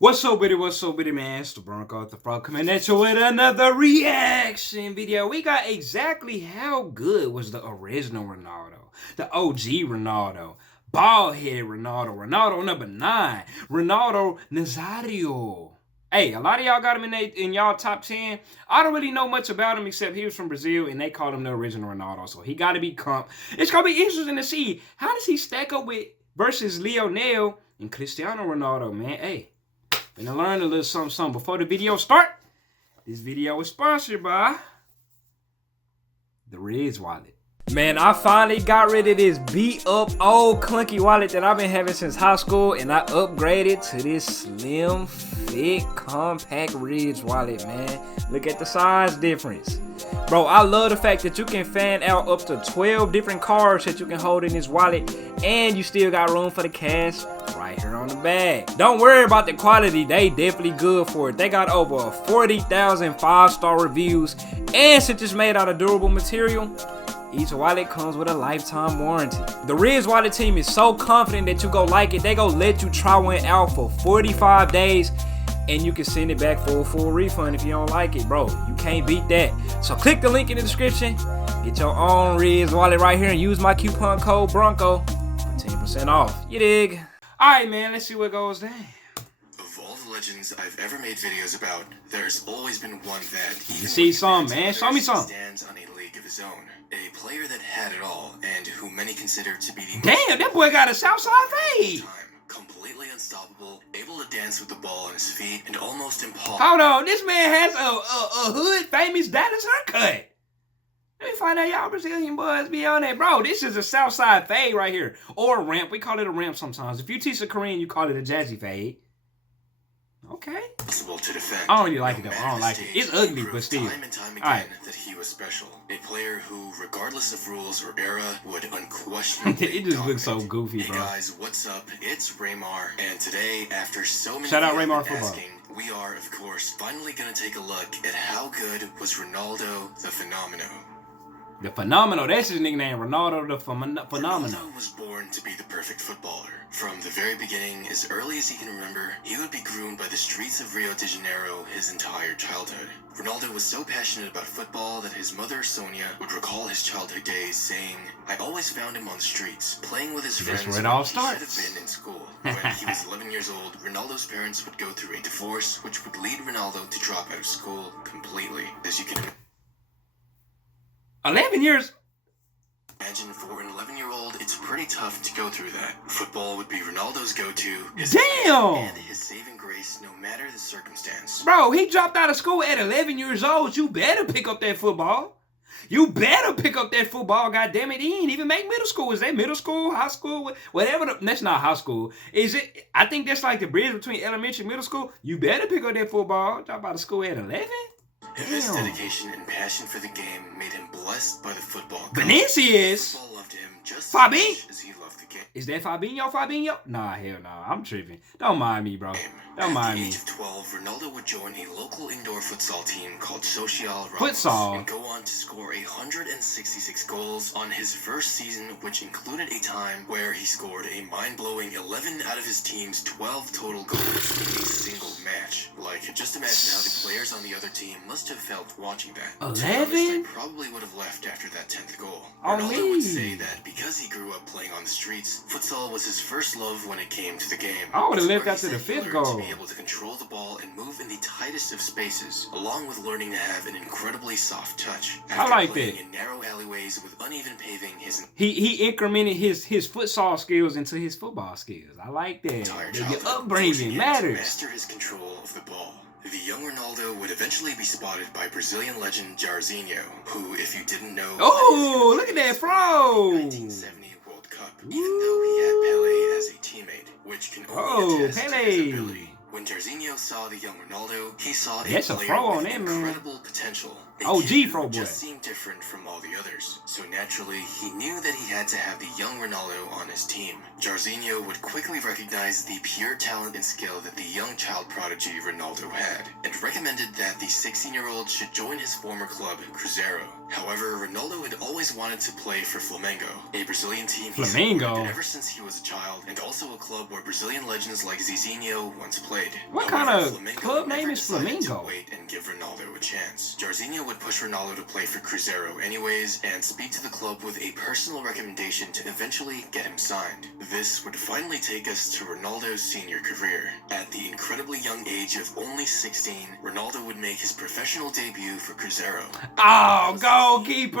What's up with it? What's up with it, man? It's the Bronco the Frog coming at you with another reaction video. We got exactly how good was the original Ronaldo, the OG Ronaldo, bald-headed Ronaldo, Ronaldo number 9, Ronaldo Nazario. Hey, a lot of y'all got him in y'all top 10. I don't really know much about him except he was from Brazil and they called him the original Ronaldo, so he got to be comp. It's going to be interesting to see how does he stack up with versus Lionel and Cristiano Ronaldo, man. Hey. Gonna learn a little something before the video start. This video is sponsored by the Reds wallet. Man, I finally got rid of this beat up old clunky wallet that I've been having since high school, and I upgraded to this slim fit compact Reds wallet, man. Look at the size difference. Bro, I love the fact that you can fan out up to 12 different cards that you can hold in this wallet, and you still got room for the cash right here on the bag. Don't worry about the quality, they definitely good for it. They got over 40,000 5-star reviews, and since it's made out of durable material, each wallet comes with a lifetime warranty. The Reds wallet team is so confident that you go like it, they go let you try one out for 45 days, and you can send it back for a full refund if you don't like it, bro. You can't beat that. So click the link in the description, get your own Reds wallet right here, and use my coupon code BRONCO for 10% off. You dig? Alright, man, let's see what goes down. Of all the legends I've ever made videos about, there's always been one that You see some, man. Show me some. Stands on a league of his own. A player that had it all, and who many consider to be the Damn, that boy got a Southside fade. completely unstoppable, able to dance with the ball on his feet, and almost impossible. Hold on, this man has a hood famous Dallas haircut. Let me find out y'all Brazilian boys be on that. Bro, this is a Southside fade right here. Or a ramp. We call it a ramp sometimes. If you teach a Korean, you call it a jazzy fade. Okay. To defend. I don't really like it though. I don't like it. It's ugly, but still. Time and time again that he was special. A player who, regardless of rules or era, would unquestionably It just looks so goofy, Hey bro. guys, what's up? It's Raymar, and today, after so many Shout out years Raymar of Football. asking, we are, of course, finally gonna take a look at how good was Ronaldo the Phenomeno. The Phenomenal. That's his nickname. Ronaldo the Phenomenal. Ronaldo was born to be the perfect footballer. From the very beginning, as early as he can remember, he would be groomed by the streets of Rio de Janeiro his entire childhood. Ronaldo was so passionate about football that his mother, Sonia, would recall his childhood days, saying, I always found him on the streets, playing with his friends. That's where it all He should have starts. been in school. When he was 11 years old, Ronaldo's parents would go through a divorce, which would lead Ronaldo to drop out of school completely. As you can 11 years. imagine, for an 11-year-old, it's pretty tough to go through that. Football would be Ronaldo's go-to, Damn! and his saving grace no matter the circumstance. Bro, he dropped out of school at 11 years old. You better pick up that football. You better pick up that football, goddammit. He ain't even make middle school. Is that middle school, high school, whatever? That's not high school. Is it? I think that's like the bridge between elementary and middle school. You better pick up that football. Drop out of school at 11? His dedication and passion for the game made him blessed by the football god. Vinicius. Football loved him just Fabi? as much as he loved the game. Is that Fabinho? Nah, hell no. I'm tripping. Don't mind me, bro. Don't mind At the me. age of 12, Ronaldo would join a local indoor futsal team called Social Ramos Futsal? and go on to score 166 goals on his first season, which included a time where he scored a mind-blowing 11 out of his team's 12 total goals in a single match. Like, just imagine how the players on the other team must have felt watching that. 11? They probably would have left after that 10th goal. Oh, Ronaldo would me. say that because he grew up playing on the streets, futsal was his first love when it came to the game. I would have left Where he after the said he 5th learned goal. to be able to control the ball and move in the tightest of spaces, along with learning to have an incredibly soft touch. After like playing that. in narrow alleyways with uneven paving his He incremented his futsal skills into his football skills. I like that. entire Your childhood, forcing upbringing him to matters. master his control of the ball. The young Ronaldo would eventually be spotted by Brazilian legend Jairzinho, who, if you didn't know, Oh, look at that fro. 1970 World Cup, even though he had Pele as a teammate, which can only attest to his ability. When Jairzinho saw the young Ronaldo, he saw a That's a player fro on with that, man. incredible potential. A OG kid who Pro Boy. just seemed different from all the others. So naturally, he knew that he had to have the young Ronaldo on his team. Jairzinho would quickly recognize the pure talent and skill that the young child prodigy Ronaldo had, and recommended that the 16-year-old should join his former club, Cruzeiro. However, Ronaldo had always wanted to play for Flamengo, a Brazilian team he supported ever since he was a child, and also a club where Brazilian legends like Zizinho once played. What However, kind of Flamengo club never name is decided to Flamengo? wait and give Ronaldo a chance. Jairzinho would push Ronaldo to play for Cruzeiro anyways, and speak to the club with a personal recommendation to eventually get him signed. This would finally take us to Ronaldo's senior career. At the incredibly young age of only 16, Ronaldo would make his professional debut for Cruzeiro. Oh,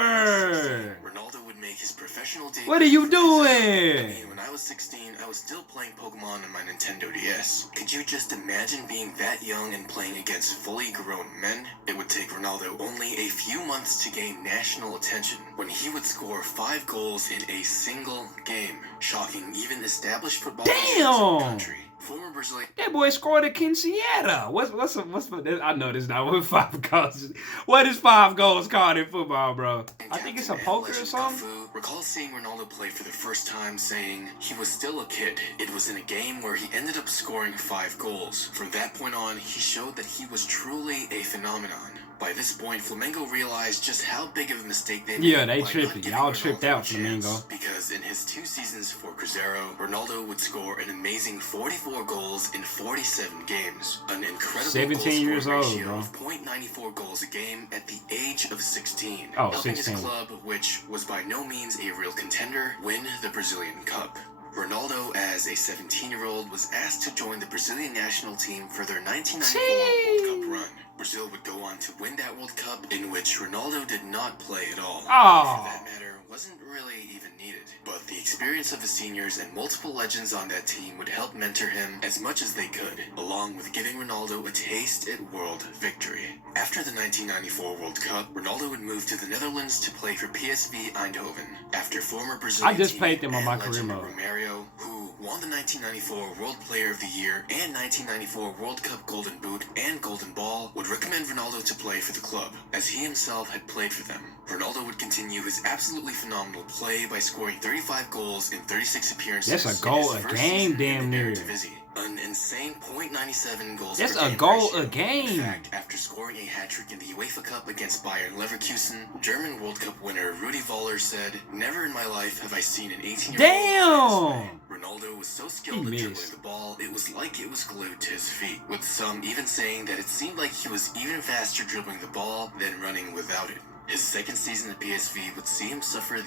goalkeeper! Ronaldo would make his professional debut. What are you for Cruzeiro. doing? I mean, when I was 16, I was still playing Pokemon on my Nintendo DS. Could you just imagine being that young and playing against fully grown men? It would take Ronaldo only a few months to gain national attention when he would score 5 goals in a single game, shocking even established footballers in the country. Former Brazilian. That boy scored a quinceañera. What's I know this now. What 5 goals? What is 5 goals called in football, bro? I think it's a poker or something. Recalls seeing Ronaldo play for the first time, saying he was still a kid. It was in a game where he ended up scoring 5 goals. From that point on, he showed that he was truly a phenomenon. By this point, Flamengo realized just how big of a mistake they made. Yeah, they by tripped. not giving Y'all tripped Ronaldo out, a chance. Flamengo. Because in his 2 seasons for Cruzeiro, Ronaldo would score an amazing 44 goals in 47 games. An incredible 17 years old, ratio bro. of .94 goals a game at the age of 16. Oh, helping 16. his club, which was by no means a real contender, win the Brazilian Cup. Ronaldo, as a 17-year-old, was asked to join the Brazilian national team for their 1994 World Cup run. Brazil would go on to win that World Cup, in which Ronaldo did not play at all. Oh. For that matter, wasn't really even needed. But the experience of the seniors and multiple legends on that team would help mentor him as much as they could, along with giving Ronaldo a taste at world victory. After the 1994 World Cup, Ronaldo would move to the Netherlands to play for PSV Eindhoven. After former Brazilian I just played them on teammate my and career legend mode. Romario, who won the 1994 World Player of the Year and 1994 World Cup Golden Boot and Golden Ball, would recommend Ronaldo to play for the club, as he himself had played for them. Ronaldo would continue his absolutely phenomenal play by scoring 35 goals in 36 appearances. That's a goal in his a first game, season damn in the near. Eredivisie. An insane .97 goals That's per a game goal ratio. a game. In fact, after scoring a hat-trick in the UEFA Cup against Bayern Leverkusen, German World Cup winner Rudi Völler said, "Never in my life have I seen an 18-year-old Damn! Ronaldo was so skilled at dribbling the ball, it was like it was glued to his feet, with some even saying that it seemed like he was even faster dribbling the ball than running without it. His second season at PSV would see him suffer the...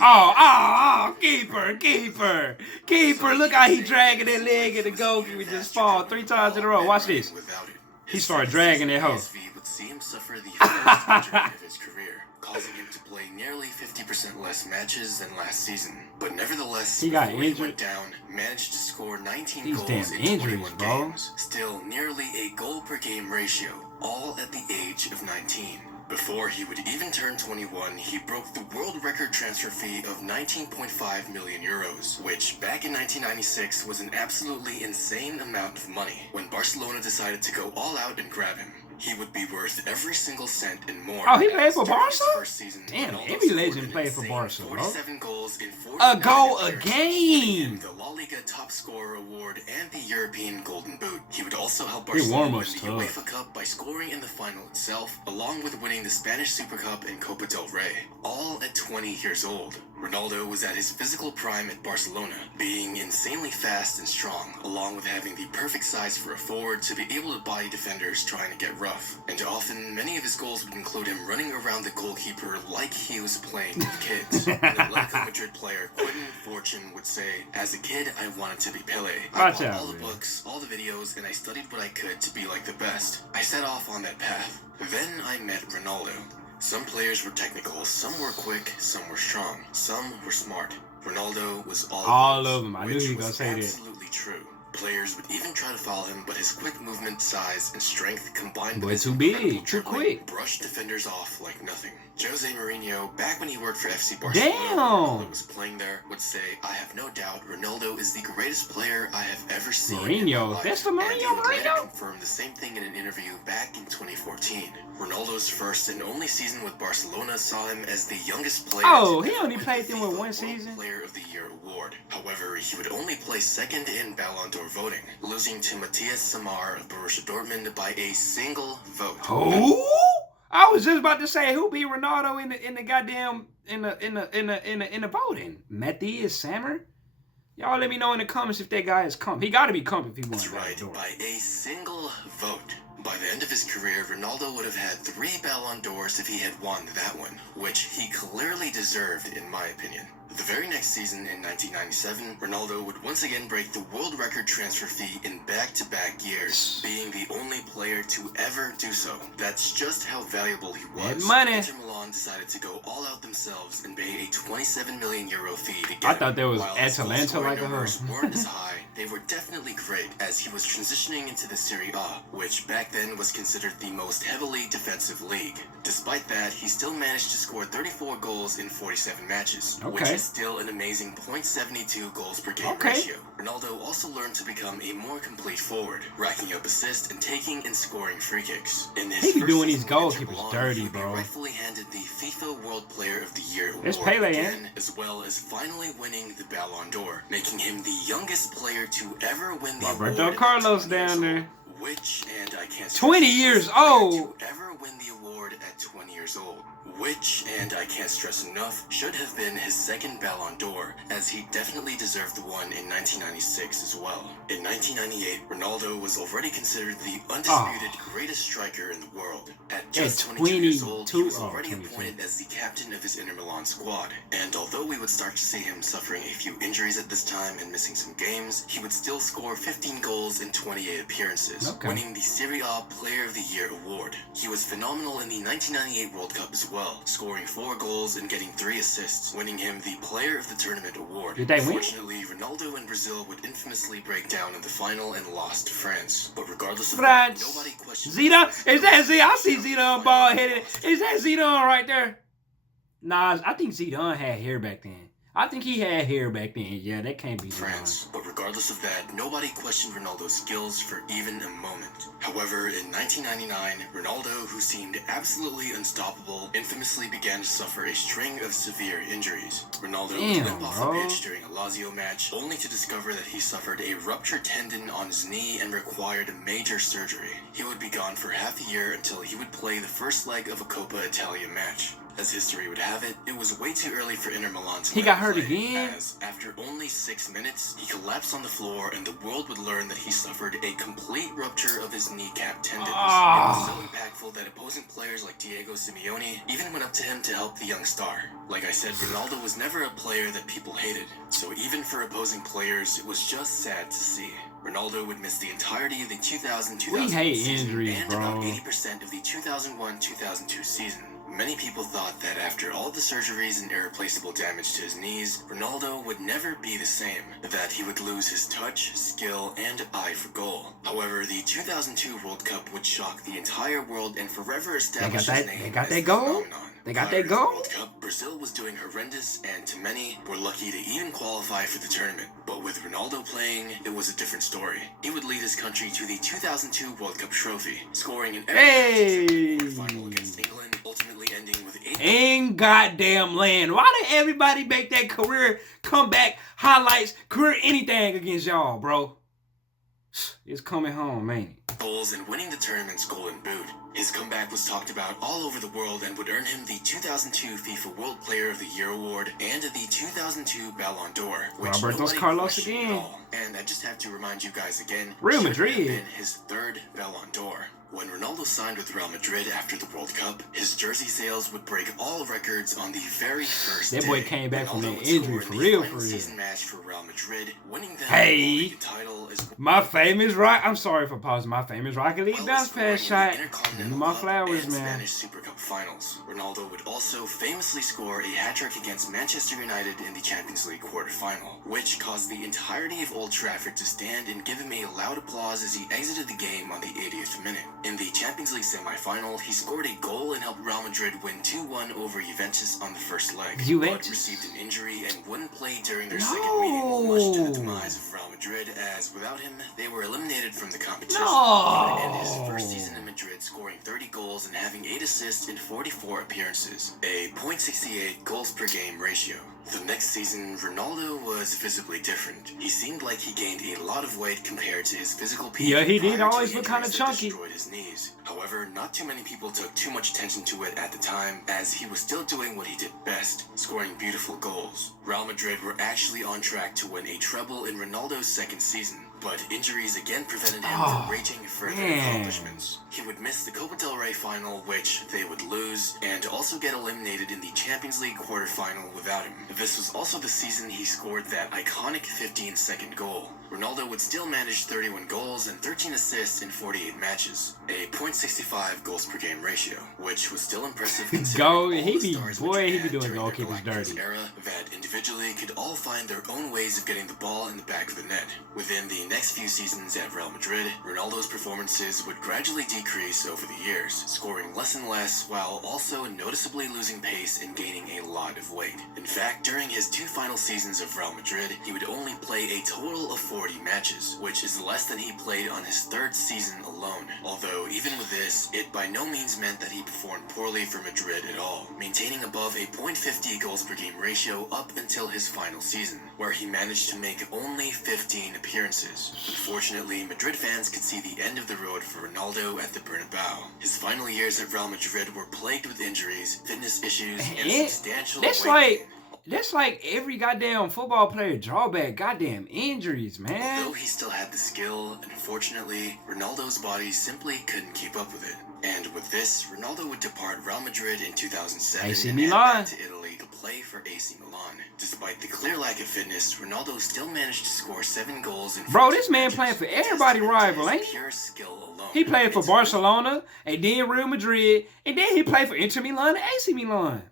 Keeper! Look how he dragging that leg and the goalkeeper just fall 3 times in a row. Watch this. He started dragging that hoe. PSV would see him suffer the first injury of his career, causing him to play nearly 50% less matches than last season. But nevertheless, He got before he injured. went down, managed to score 19 These goals damn in injuries, 21 bro. games. Still nearly a goal per game ratio, all at the age of 19. Before he would even turn 21, he broke the world record transfer fee of 19.5 million euros, which back in 1996 was an absolutely insane amount of money. When Barcelona decided to go all out and grab him, he would be worth every single cent and more. Oh, he played for During his Barca? first season, Damn, Ronaldo every scored legend an played for insane Barca, bro. 47 goals in 49 A goal a appearances, game. winning the La Liga Top Scorer Award and the European Golden Boot. He would also help His Barcelona win warm-up's the tough. UEFA Cup by scoring in the final itself, along with winning the Spanish Super Cup and Copa del Rey, all at 20 years old. Ronaldo was at his physical prime at Barcelona, being insanely fast and strong, along with having the perfect size for a forward to be able to body defenders trying to get rough. And often, many of his goals would include him running around the goalkeeper like he was playing with kids. An Atletico Madrid player, Quentin Fortune, would say, "As a kid, I wanted to be Pele. I Watch bought out, all the man. books, all the videos, and I studied what I could to be like the best. I set off on that path. Then I met Ronaldo. Some players were technical, some were quick, some were strong, some were smart. Ronaldo was all All those, of them. I knew which he was was gonna say that. absolutely true. Players would even try to follow him, but his quick movement, size, and strength combined Boy, with his too big, incredible too dribbling quick. brushed defenders off like nothing. Jose Mourinho, back when he worked for FC Barcelona, Damn. when Ronaldo was playing there, would say, "I have no doubt Ronaldo is the greatest player I have ever seen." Mourinho, that's the And he would later Mourinho. confirm the same thing in an interview back in 2014. Ronaldo's first and only season with Barcelona saw him as the youngest player. Oh, to he ever only win played the them with FIFA one World season? Player of the Year award. However, he would only place second in Ballon d'Or voting, losing to Matthias Samar of Borussia Dortmund by a single vote. Who? I was just about to say who beat Ronaldo in the goddamn in the voting. Matthias Sammer? Y'all let me know in the comments if that guy is Kump. He got to be Kump if he won. That's right, by a single vote. By the end of his career, Ronaldo would have had 3 Ballon d'Ors if he had won that one, which he clearly deserved in my opinion. The very next season, in 1997, Ronaldo would once again break the world record transfer fee in back-to-back years, being the only player to ever do so. That's just how valuable he was. That money. Inter Milan decided to go all out themselves and pay a 27 million euro fee to get I thought that was While his Atalanta goal-scoring like a numbers her. weren't as high, they were definitely great as he was transitioning into the Serie A, which back then was considered the most heavily defensive league. Despite that, he still managed to score 34 goals in 47 matches, which Okay. is still an amazing .72 goals per game Okay. ratio. Ronaldo also learned to become a more complete forward, racking up assists and taking and scoring free kicks. In his He be first doing these season with Inter goalkeepers Milan, dirty, he would be bro. rightfully handed the FIFA World Player of the Year award It's Pele, again, as well as finally winning the Ballon d'Or, making him the youngest player to ever win the Roberto award. at Carlos 20 years down there. old, Which, and I can't stress 20 enough, years the player old. to ever win the award at 20 years old. Which, and I can't stress enough, should have been his second Ballon d'Or, as he definitely deserved the one in 1996 as well. In 1998, Ronaldo was already considered the undisputed greatest striker in the world. At just 22 years old, he was already 22. appointed as the captain of his Inter Milan squad. And although we would start to see him suffering a few injuries at this time and missing some games, he would still score 15 goals in 28 appearances, Okay. winning the Serie A Player of the Year award. He was phenomenal in the 1998 World Cup as well, scoring 4 goals and getting 3 assists, winning him the Player of the Tournament award. Did they win? Fortunately, Ronaldo and Brazil would infamously break down in the final and lost to France. But regardless of France. that, nobody questioned Zidane? Is that Zidane? I see Zidane bald headed. Is that Zidane right there? Nah, I think Zidane had hair back then. I think he had hair back then. Yeah, that can't be Zidane. France. But regardless of that, nobody questioned Ronaldo's skills for even a moment. However, in 1999, Ronaldo, who seemed absolutely unstoppable, infamously began to suffer a string of severe injuries. Ronaldo would Damn, limp off bro. the pitch during a Lazio match, only to discover that he suffered a ruptured tendon on his knee and required major surgery. He would be gone for half a year until he would play the first leg of a Coppa Italia match. As history would have it, it was way too early for Inter Milan to He let got him hurt play, again? as after only 6 minutes, he collapsed on the floor and the world would learn that he suffered a complete rupture of his kneecap tendons. It was so impactful that opposing players like Diego Simeone even went up to him to help the young star. Like I said, Ronaldo was never a player that people hated, so even for opposing players, it was just sad to see. Ronaldo would miss the entirety of the 2000-2001 We hate season injuries, and bro. about 80% of the 2001-2002 season. Many people thought that after all the surgeries and irreplaceable damage to his knees, Ronaldo would never be the same, that he would lose his touch, skill, and eye for goal. However, the 2002 World Cup would shock the entire world and forever establish his name They got as that the goal? phenomenon. They got Prior that to the goal? World Cup, Brazil was doing horrendous, and to many, were lucky to even qualify for the tournament. But with Ronaldo playing, it was a different story. He would lead his country to the 2002 World Cup trophy, scoring in every Hey! quarterfinal against England, ultimately ending with 8 In goddamn land. Why did everybody make that career comeback, highlights, career anything against y'all, bro? It's coming home, ain't it? goals and winning the tournament's Golden Boot. His comeback was talked about all over the world and would earn him the 2002 FIFA World Player of the Year award and the 2002 Ballon d'Or, which Roberto nobody Carlos questioned again. at all. And I just have to remind you guys again, Real should Madrid. have been his 3rd Ballon d'Or. When Ronaldo signed with Real Madrid after the World Cup, his jersey sales would break all records on the very first That day. boy came back from Ronaldo that would injury score for in real, the final for real. season match for Real Madrid, winning them Hey. the La Liga title as My famous right. I'm sorry for pausing. My famous Rocket League bounce pass shot. Give me my flowers, man. Spanish Super Cup finals. Ronaldo would also famously score a hat-trick against Manchester United in the Champions League quarterfinal, which caused the entirety of Old Trafford to stand and give him a loud applause as he exited the game on the 80th minute. In the Champions League semi-final, he scored a goal and helped Real Madrid win 2-1 over Juventus on the first leg, but received an injury and wouldn't play during their second meeting, much to the demise of Real Madrid, as without him, they were eliminated from the competition. He would end his first season in Madrid scoring 30 goals and having 8 assists in 44 appearances, a .68 goals per game ratio. The next season, Ronaldo was visibly different. He seemed like he gained a lot of weight compared to his physical peak. Yeah, he did always look kind of chunky. Destroyed his knees. However, not too many people took too much attention to it at the time, as he was still doing what he did best, scoring beautiful goals. Real Madrid were actually on track to win a treble in Ronaldo's second season, but injuries again prevented him from reaching further accomplishments. He would miss the Copa del Rey final, which they would lose, and also get eliminated in the Champions League quarterfinal without him. This was also the season he scored that iconic 15-second goal. Ronaldo would still manage 31 goals and 13 assists in 48 matches, a .65 goals per game ratio, which was still impressive considering he be doing goalkeepers dirty. Era that individually could all find their own ways of getting the ball in the back of the net. Within the next few seasons at Real Madrid, Ronaldo's performances would gradually decrease over the years, scoring less and less while also noticeably losing pace and gaining a lot of weight. In fact, during his 2 final seasons of Real Madrid, he would only play a total of 40 matches, which is less than he played on his 3rd season alone. Although, even with this, it by no means meant that he performed poorly for Madrid at all, maintaining above a .50 goals per game ratio up until his final season, where he managed to make only 15 appearances. Unfortunately, Madrid fans could see the end of the road for Ronaldo at the Bernabeu. His final years at Real Madrid were plagued with injuries, fitness issues, and substantial weight gain. That's like every goddamn football player drawback. Goddamn injuries, man. Although he still had the skill, unfortunately, Ronaldo's body simply couldn't keep up with it. And with this, Ronaldo would depart Real Madrid in 2007 AC and Milan. head back to Italy to play for AC Milan. Despite the clear lack of fitness, Ronaldo still managed to score 7 goals in this man playing for everybody rival, ain't he? Pure skill alone. He played for Barcelona, and then Real Madrid, and then he played for Inter Milan and AC Milan.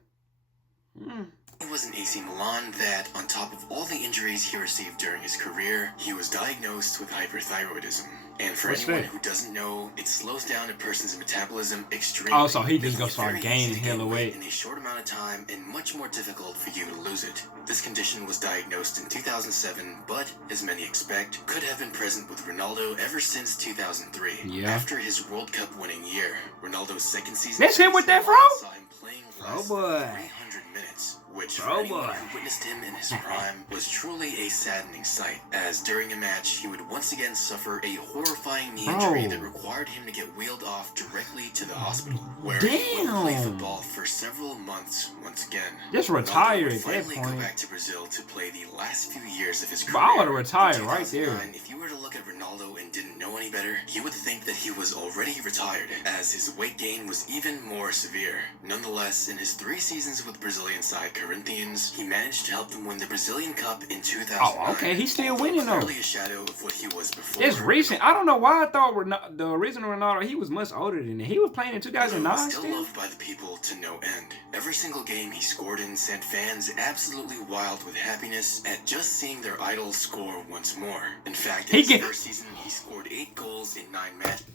It was in AC Milan that, on top of all the injuries he received during his career, he was diagnosed with hyperthyroidism. And for anyone who doesn't know, it slows down a person's metabolism extremely. Oh, so he just gonna start gaining hella weight in a short amount of time, and much more difficult for you to lose it. This condition was diagnosed in 2007, but, as many expect, could have been present with Ronaldo ever since 2003. Yeah. After his World Cup winning year, Ronaldo's second season. That's him with that fro? Saw him playing Oh boy. 300 minutes, which for anyone who witnessed him in his prime was truly a saddening sight, as during a match he would once again suffer a horrifying knee injury that required him to get wheeled off directly to the hospital, where he would play football for several months once again. Just retire at that finally point. Go back to Brazil to play the last few years of his career. But I would have retired right there. If you were to look at Ronaldo and didn't know any better, you would think that he was already retired, as his weight gain was even more severe. Nonetheless, in his 3 seasons with Brazilian side Corinthians, he managed to help them win the Brazilian Cup in 2009. Oh, okay, he's still winning though. Clearly a shadow of what he was before. It's recent. I don't know why I thought the original Ronaldo, he was much older than that. He was playing in 2009 still loved by the people to no end. Every single game he scored in sent fans absolutely wild with happiness at just seeing their idol score once more. In fact, in his first season, he scored 8 goals in 9 matches.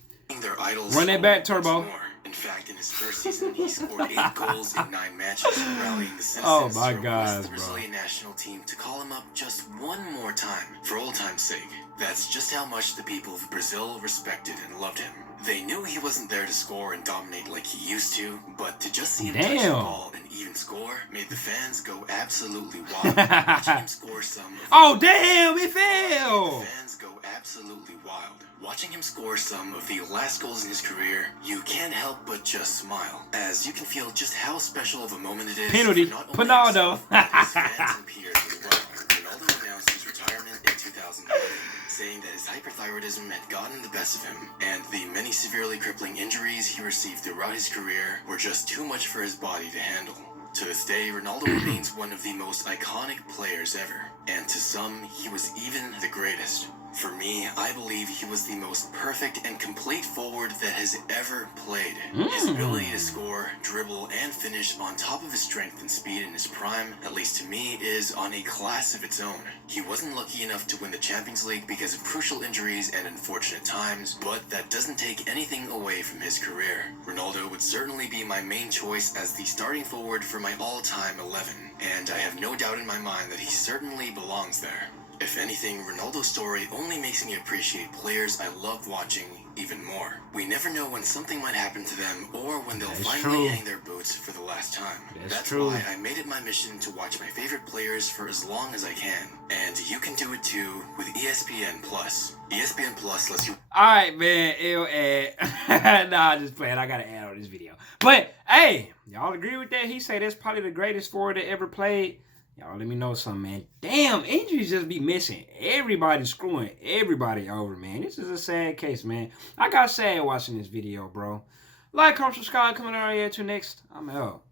Their idols run that back, Turbo. In fact, in his first season, he scored 8 goals in 9 matches, rallying the citizens to request the Brazilian national team to call him up just one more time, for old time's sake. That's just how much the people of Brazil respected and loved him. They knew he wasn't there to score and dominate like he used to, but to just see him touch the ball and even score made the fans go absolutely wild. Watching him score some... he fell! The fans go absolutely wild. Watching him score some of the last goals in his career, you can't help but just smile, as you can feel just how special of a moment it is. Penalty. Ronaldo. His fans and peers as well. Ronaldo announced his retirement in 2011, saying that his hyperthyroidism had gotten the best of him, and the many severely crippling injuries he received throughout his career were just too much for his body to handle. To this day, Ronaldo remains one of the most iconic players ever, and to some, he was even the greatest. For me, I believe he was the most perfect and complete forward that has ever played. His ability to score, dribble, and finish on top of his strength and speed in his prime, at least to me, is on a class of its own. He wasn't lucky enough to win the Champions League because of crucial injuries and unfortunate times, but that doesn't take anything away from his career. Ronaldo would certainly be my main choice as the starting forward for my all-time 11, and I have no doubt in my mind that he certainly belongs there. If anything, Ronaldo's story only makes me appreciate players I love watching even more. We never know when something might happen to them or when they'll finally hang their boots for the last time. That's why I made it my mission to watch my favorite players for as long as I can. And you can do it too with ESPN+. ESPN Plus lets you... Alright, man. Ew, nah, I'm just playing. I gotta add on this video. But, hey, y'all agree with that? He said that's probably the greatest forward that ever played. Y'all let me know something, man. Damn, injuries just be missing. Everybody's screwing everybody over, man. This is a sad case, man. I got sad watching this video, bro. Like, comment, subscribe, comment on here. Till next, I'm out.